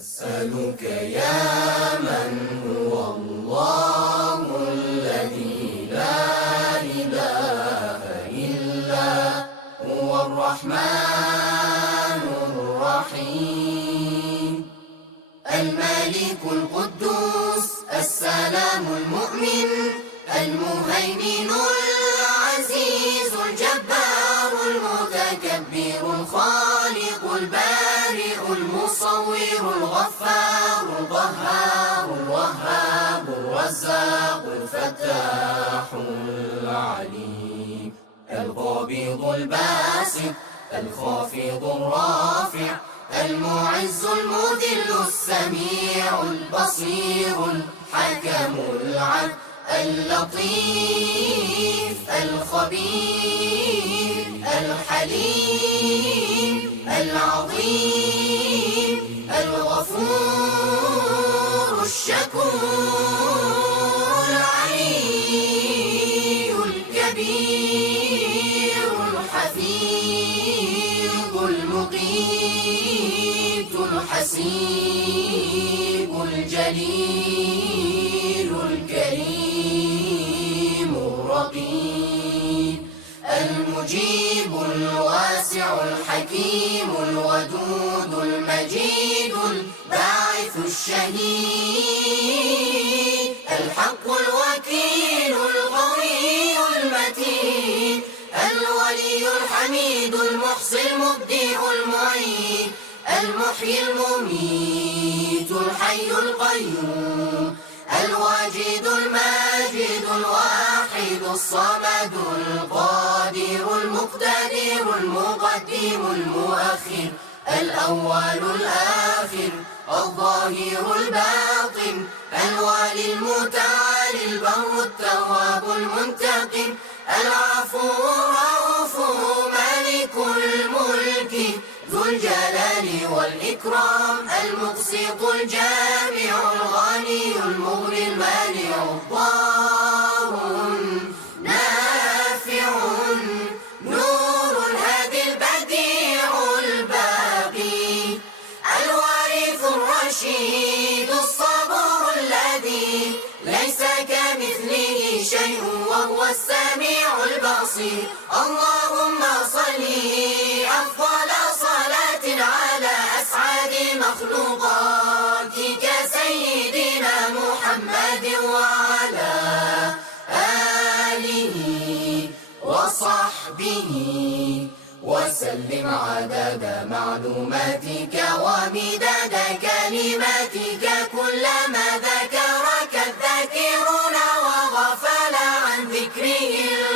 أسألك يا من هو الله الذي لا إله إلا هو الرحمن الرحيم الملك القدوس السلام المؤمن المهيمن العزيز الجبار المتكبر الخالق البارئ المصور الغفار القهار الوهاب الرزاق الفتاح العليم القابض الباسط الخافض الرافع المعز المذل السميع البصير الحكم العدل اللطيف الخبير الحليم العظيم الغفور الشكور العلي الكبير الحفيظ المقيت الحسيب الجليل الكريم الرقيب المجيب الواسع الحكيم الودود المجيد الباعث الشهيد الحق الوكيل القوي المتين الولي الحميد المحصي المبدع المعيد المحيي المميت الحي القيوم الواجد الماجد الواحد الصمد القادر المقتدر المقدم المؤخر الأول الآخر الظاهر الباطن الوالي المتعالي البر التواب المنتقم العفو الرؤوف مالك الملك ذو الجلال والإكرام المقسط الجامع الغني المغني المانع الضار نافع نور الهادي البديع الباقي الوارث الرشيد الصبور الذي ليس كمثله شيء وهو السميع البصير اللهم صل أفضل صلاة على أسعد مخلوقاتك سيدنا محمد وعلى آله وصحبه وسلم عدد معلوماتك ومداد كلماتك كلما ذكرك الذاكرون وغفل عن ذكره